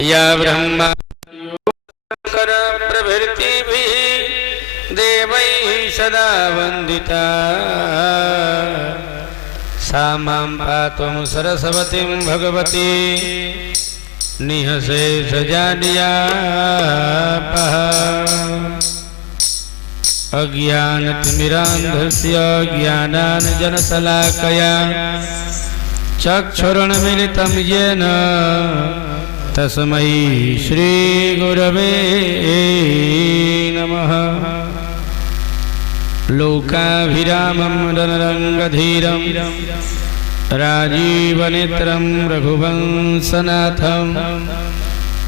या ब्रह्मा प्रभृतिभिः देवैः सदा वन्दिता सा मां पातुं सरस्वतीं भगवती निहसे सजानियापः अज्ञानतिमिरान्धस्य ज्ञानाञ्जनशलाकया चक्षुरुन्मीलितं येन तस्मै श्रीगुरवे नमः। लोकाभिरामं रणरङ्गधीरं राजीवनेत्रं रघुवंशनाथं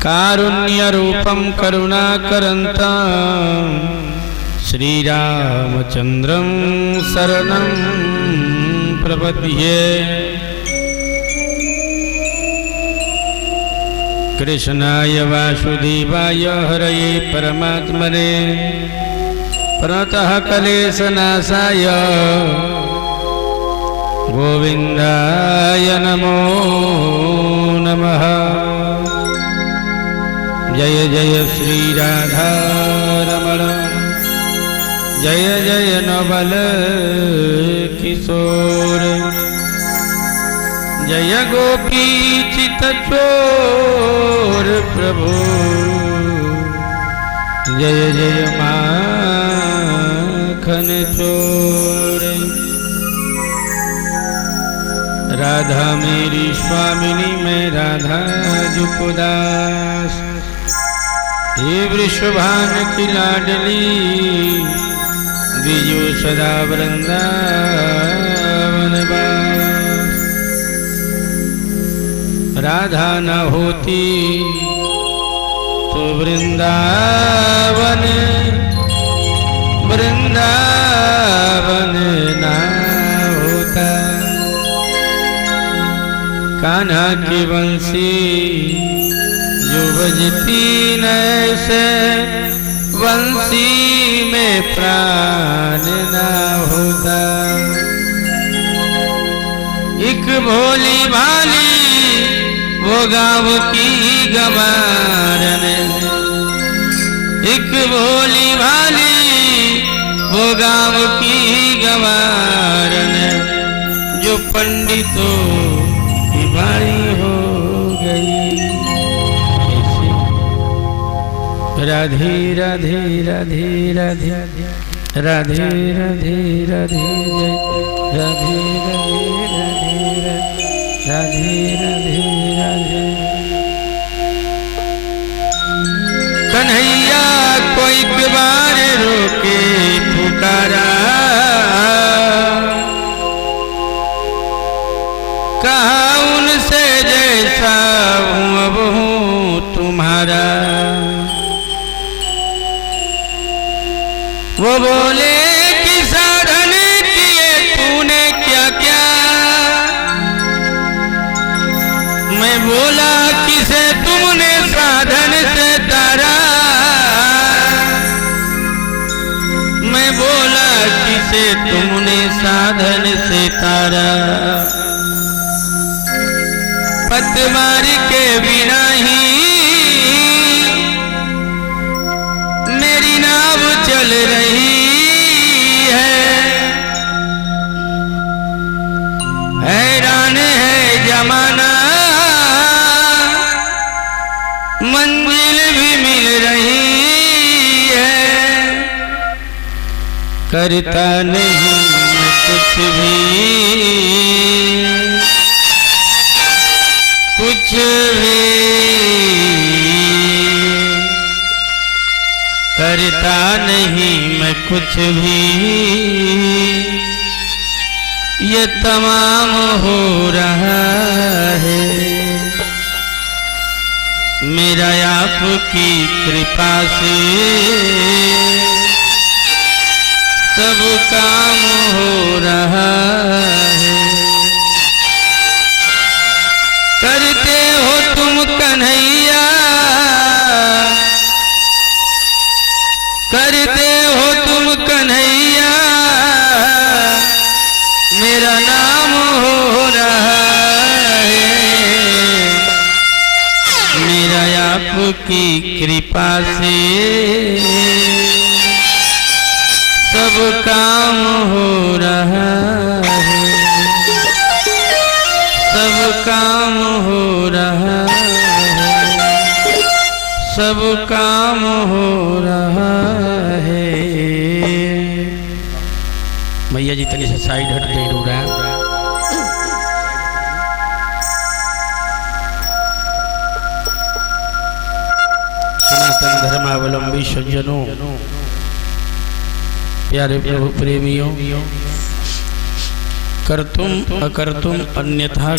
कारुण्यरूपं करुणाकरन्तं श्रीरामचन्द्रं शरणं प्रपद्ये। कृष्णाय वासुदेवाय हरये परमात्मने प्रणतः क्लेशनाशाय गोविन्दाय नमो नमः। जय जय श्री राधा रमण जय जय नवल किशोर जय गोपी चितचोर प्रभु जय जय माखन चोर। राधा मेरी स्वामिनी मैं राधा जुकुदास हे वृषभान की लाडली बीजू सदा वृंदावन वास। राधा न होती तो वृंदावन वृंदावन ना होता। कान्हा की बंसी जो बजती नैसे बंसी में प्राण ना होता। एक भोली भाली वो गाँव की गवारन एक भोली भाली वो गाँव की गवारन जो पंडितों की भाई हो गई। राधे राधे राधे राधे राधे राधे राधे राधे राधे राधे राधे। कन्हैया कोई बार रोके पुकारा कहा उनसे जैसा हूँ अब हूँ तुम्हारा। वो बोले कि साधन किए तूने क्या क्या। मैं बोला किसे तुमने साधन से तारा। मैं बोला किसे तुमने साधन से तारा। पतवार के बिना ही मेरी नाव चल रही है। हैरान है जमाना मंजिल भी मिल रही है। करता नहीं मैं कुछ भी करता नहीं मैं कुछ भी। ये तमाम हो रहा है मेरा आपकी कृपा से। सब काम हो रहा है। करते हो तुम कन्हैया करते हो तुम कन्हैया मेरा नाम हो रहा है। मेरा आपकी कृपा से सब काम हो रहा है, सब काम हो रहा है, सब काम हो रहा है। भैया जी तनी से साइड हट गई रो रहा है। सनातन धर्मावलंबी सज्जनों, प्यारे प्रभु प्रेमियों, कर्तुम अकर्तुम अन्यथा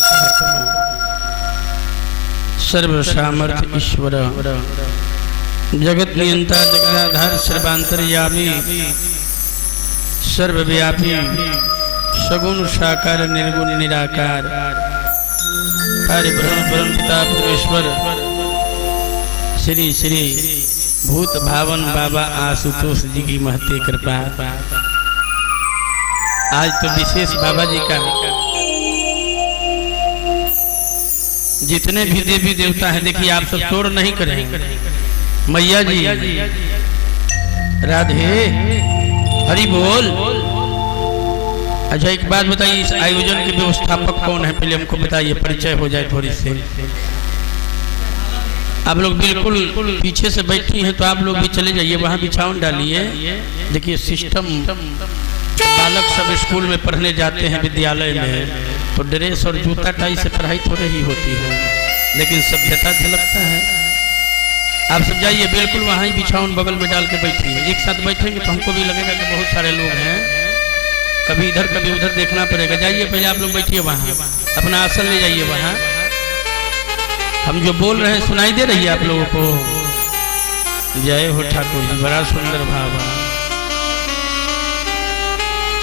सर्व सामर्थ्य ईश्वर जगत नियंता जगदाधार सर्वांतर्यामी सर्वव्यापी सगुण साकार निर्गुण निराकार परिब्रह्म परम पिता परमेश्वर श्री श्री भूत भावन बाबा आशुतोष जी की महती कृपा। आज तो विशेष बाबा जी का जितने भी देवी देवता हैं, देखिए आप सब शोर नहीं करेंगे। मैया जी राधे हरि बोल। अच्छा एक बात बताइए, इस आयोजन के व्यवस्थापक कौन है? पहले हमको बताइए, परिचय हो जाए थोड़ी से। आप लोग बिल्कुल पीछे से बैठी हैं तो आप लोग भी चले जाइए, वहाँ बिछावन डालिए। देखिए सिस्टम, बालक सब स्कूल में पढ़ने जाते हैं विद्यालय में, तो ड्रेस और जूता टाई से पढ़ाई थोड़ी ही होती है, लेकिन सभ्यता झलकता है। आप सब जाइए, बिल्कुल वहाँ ही बिछावन बगल में डाल के बैठिए। एक साथ बैठेंगे तो हमको भी लगेगा कि बहुत सारे लोग हैं, कभी इधर कभी उधर देखना पड़ेगा। जाइए पहले आप लोग बैठिए, वहाँ अपना आसन ले जाइए। वहाँ हम जो बोल रहे हैं सुनाई दे रही है आप लोगों को? जय हो ठाकुर जी, बड़ा सुंदर भाव।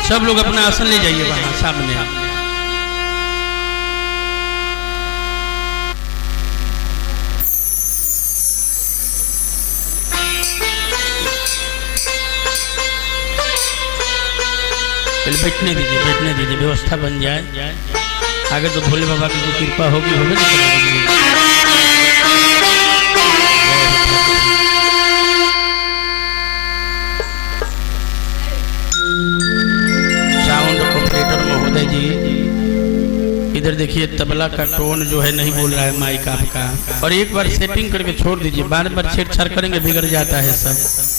सब लोग अपना आसन ले जाइए वहां सामने। बैठने दीजिए, बैठने दीजिए, व्यवस्था बन जाए। आगे तो भोले बाबा की जो कृपा होगी होगी। साउंड ऑपरेटर महोदय जी, इधर देखिए तबला का टोन जो है नहीं बोल रहा है माइक आपका, और एक बार सेटिंग करके छोड़ दीजिए, बार बार छेड़छाड़ करेंगे बिगड़ जाता है सब।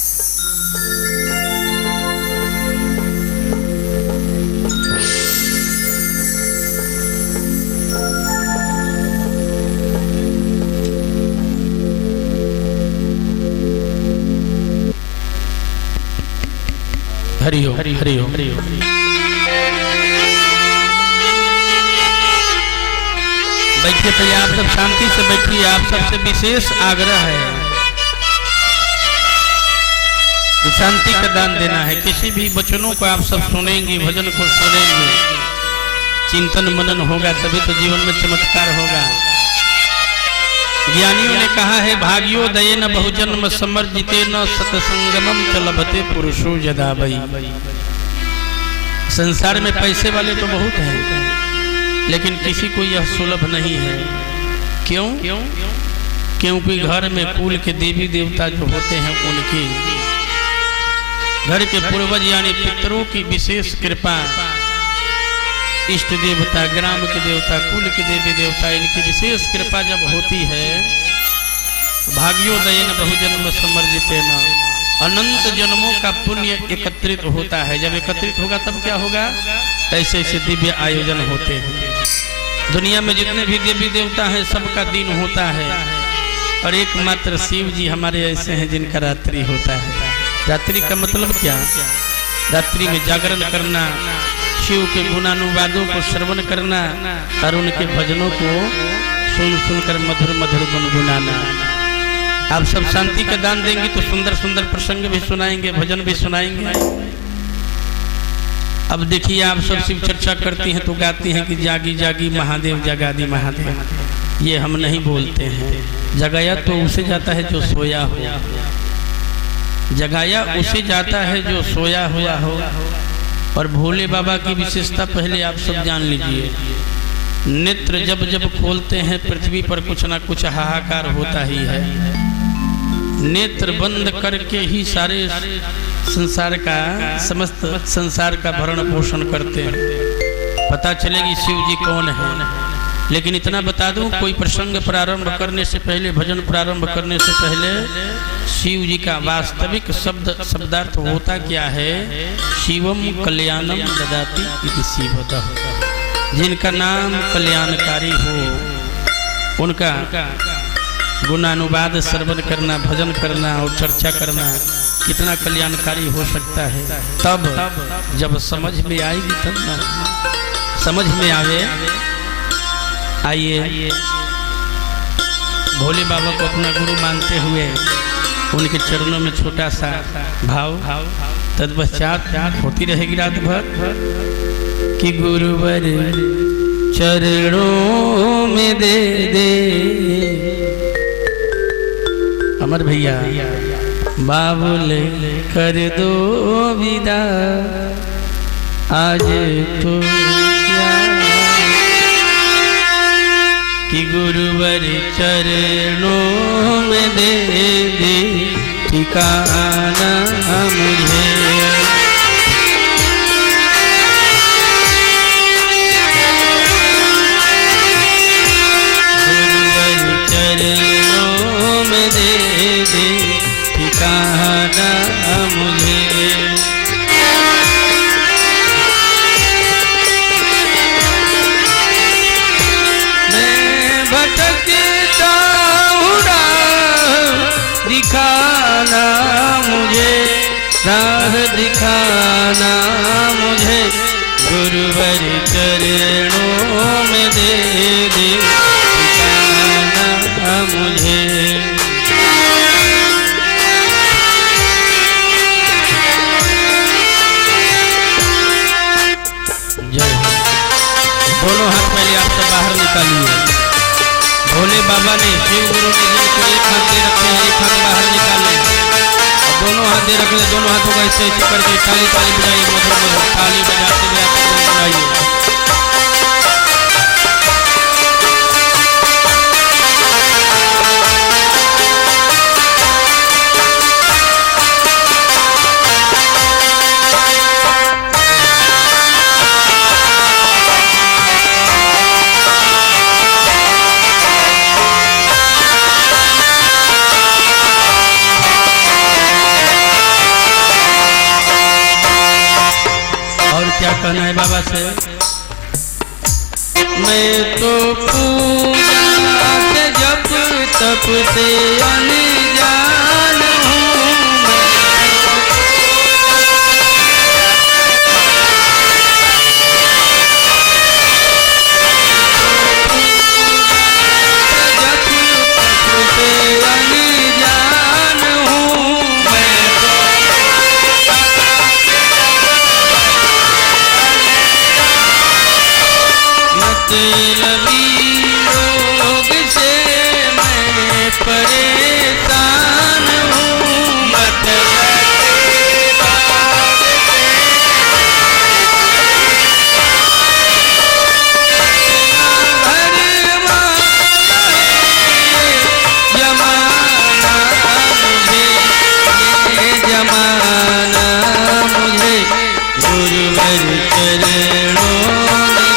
हरि ओम, हरि ओम, हरि ओम। बैठिए पहले, आप सब शांति से बैठिए। आप सबसे विशेष आग्रह है, शांति का दान देना है। किसी भी वचनों को आप सब सुनेंगे, भजन को सुनेंगे, चिंतन मनन होगा, तभी तो जीवन में चमत्कार होगा। ज्ञानियों ने कहा है, भाग्यो दये न बहुजन्म समर्जिते न सतसंगमम चलबते पुरुषो यदा भई। संसार में पैसे वाले तो बहुत हैं, लेकिन किसी को यह सुलभ नहीं है। क्यों? क्योंकि घर में कुल के देवी देवता जो होते हैं, उनके घर के पूर्वज यानी पितरों की विशेष कृपा, इष्ट देवता, ग्राम के देवता, कुल के देवी देवता, इनकी विशेष कृपा जब होती है, भाग्योदयन बहुजन्म समर्जिते न, अनंत जन्मों का पुण्य एकत्रित होता है। जब एकत्रित होगा तब क्या होगा? ऐसे ऐसे दिव्य आयोजन होते हैं। दुनिया में जितने भी देवी देवता हैं सबका दिन होता है, और एकमात्र शिव जी हमारे ऐसे हैं जिनका रात्रि होता है। रात्रि का मतलब क्या? रात्रि में जागरण करना, शिव के गुणानुवादों को श्रवण करना, और उनके भजनों को सुन सुनकर मधुर मधुर गुनगुनाना। आप सब शांति का दान देंगे तो सुंदर सुंदर प्रसंग भी सुनाएंगे, भजन भी सुनाएंगे। अब देखिए, आप सब शिव चर्चा करती हैं तो गाती हैं कि जागी जागी महादेव जगादी महादेव। ये हम नहीं बोलते हैं। जगाया तो उसे जाता है जो सोया हो, जगाया उसे जाता है जो सोया हुआ हो। और भोले बाबा की विशेषता पहले आप सब जान लीजिए। नेत्र जब जब खोलते हैं पृथ्वी पर कुछ ना कुछ हाहाकार होता ही है। नेत्र बंद करके ही सारे संसार का, समस्त संसार का भरण पोषण करते हैं। पता चलेगी शिव जी कौन है। लेकिन इतना बता दूं, कोई प्रसंग प्रारंभ करने से पहले, भजन प्रारंभ करने से पहले शिव जी का वास्तविक शब्दार्थ होता क्या है? शिवम कल्याणम ददाति इति शिवतः। जिनका नाम कल्याणकारी हो उनका गुणानुवाद श्रवण करना, भजन करना और चर्चा करना कितना कल्याणकारी हो सकता है। तब जब समझ में आएगी तब ना, समझ में आवे। आइए भोले बाबा को अपना गुरु मानते हुए उनके चरणों में छोटा सा भाव, तत्पश्चात होती रहेगी रात भर कि गुरुवर चरणों में दे दे अमर भैया, बाबुल कर दो विदा आज तो कि गुरुवर चरणों में दे दे ठिकाना मुझे। गुरुवर चरणों में दे दे ठिकाना मुझे। दिखाना मुझे, राह दिखाना मुझे, गुरुवर चरणों में दे दे ठिकाना मुझे। जय हो। दोनों हाथ पहले आप सब बाहर निकालिए। भोले बाबा ने, शिव गुरु ने जिनको एक हाथ दे रखे हैं, एक हाथ बाहर निकाले और दोनों हाथ दे रखे हैं। दोनों हाथों का ऐसे ऐसे करके ताली ताली बजाइए, मधुर मधुर ताली बजाते बजाते गुनगुनाइए। क्या कहना है बाबा से? मैं तो पूजा से जप तप से अनजान हूँ, जप तप से अनजान हूँ मैं। मतलबी लोग से मैं परेशान हूँ, मतलबी बात से जमाना मुझे, ये जमाना मुझे, गुरुवर चरणों में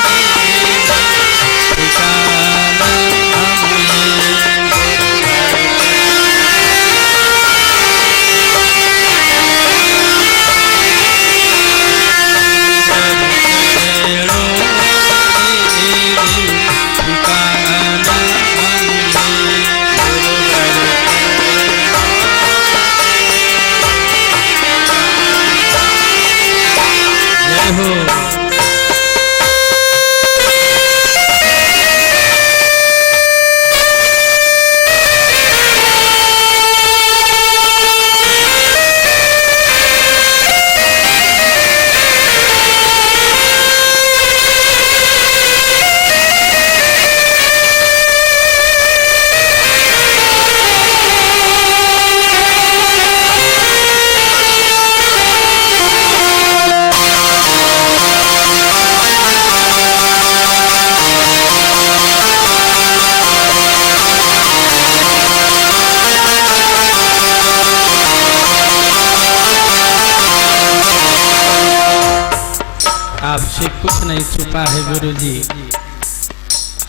आपसे कुछ नहीं छुपा है गुरुजी।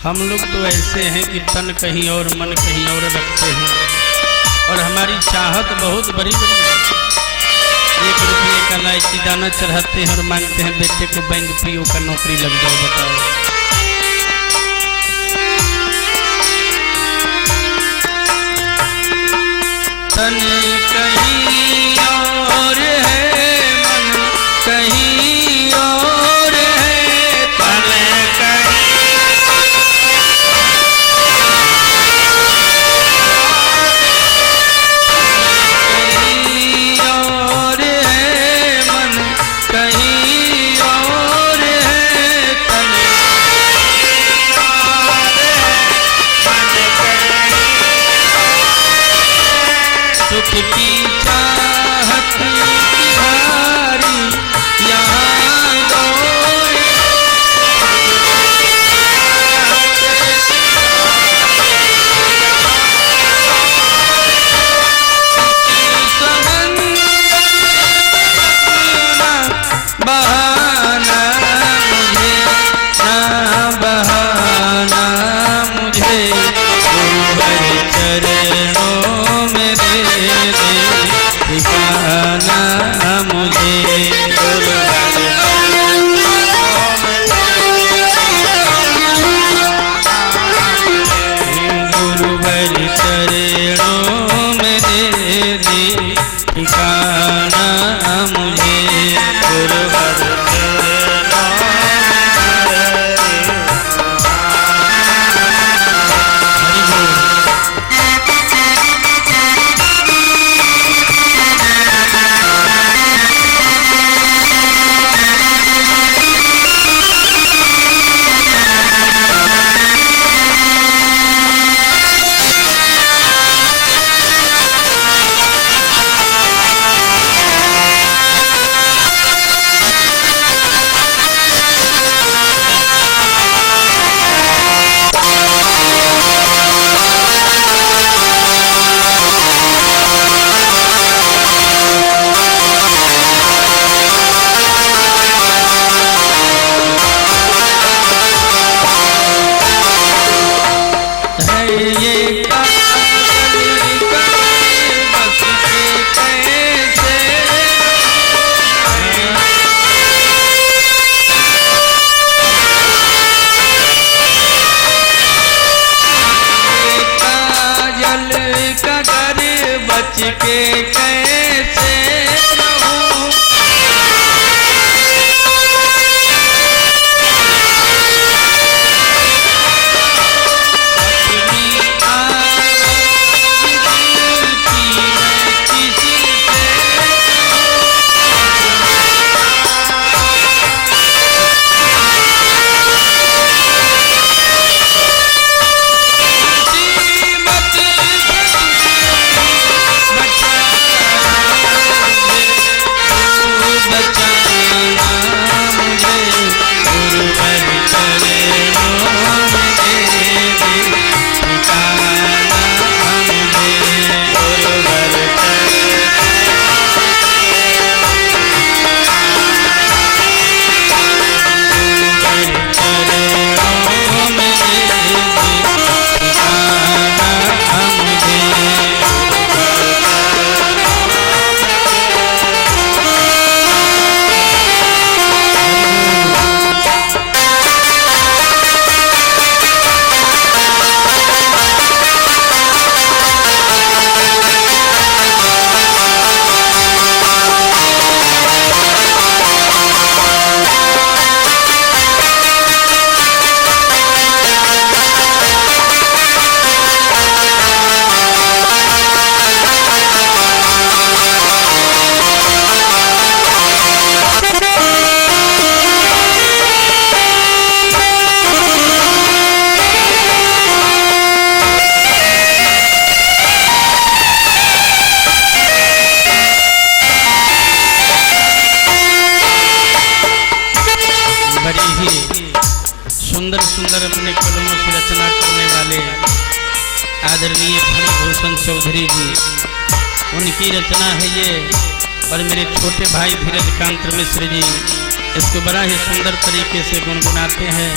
हम लोग तो ऐसे हैं कि तन कहीं और मन कहीं और रखते हैं, और हमारी चाहत बहुत बड़ी बड़ी है। 1 रुपये का इलायची दाना चढ़ाते हैं और मांगते हैं बेटे को बैंक पीओ का नौकरी लग जाए। बताओ, तन कहीं और है, मन कहीं और है, तन कहीं और है, मन कहीं और है, तन सुख की चाहत की भारी यहाँ दौड़, बहाना मुझे ना बहाना मुझे, गुरुवर चरणों में दे दे ठिकाना मुझे, गुरुवर चरणों में दे दे ठिकाना मुझे, गुरुवर के कैसे रहूं, अपनी आवाज़ की मैं किसी से सुंदर सुंदर अपने कलमों से रचना करने वाले आदरणीय फणिभूषण चौधरी जी, उनकी रचना है ये। और मेरे छोटे भाई धीरजकांत मिश्र जी इसको बड़ा ही सुंदर तरीके से गुनगुनाते हैं।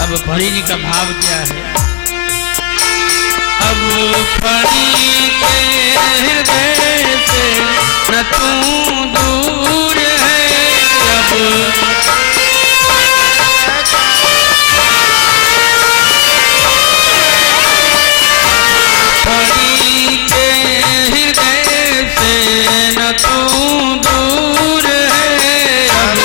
अब फणी जी का भाव क्या है? अब फणी के हृदय से न तू दूर है, अब फणी के हृदय से न तू दूर है, अब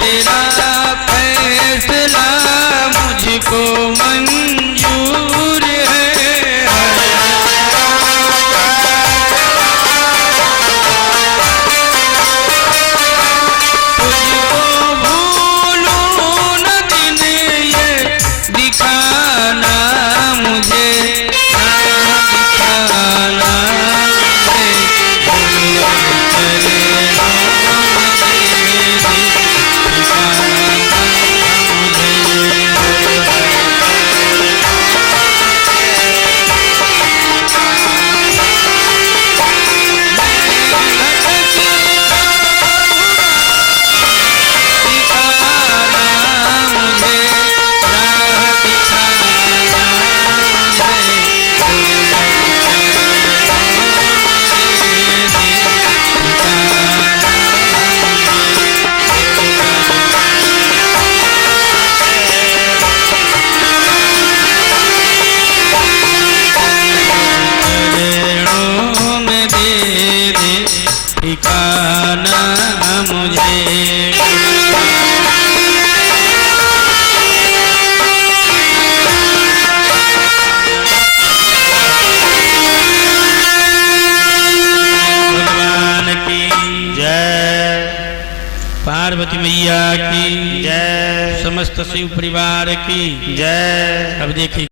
तेरा फैसला मुझको मंजूर है। तुझको भूलूं न दिन ये दिखाना मुझे, दिखाना ठिकाना मुझे। भगवान की जय, पार्वती मैया की जय, समस्त शिव परिवार की जय। अब देखिए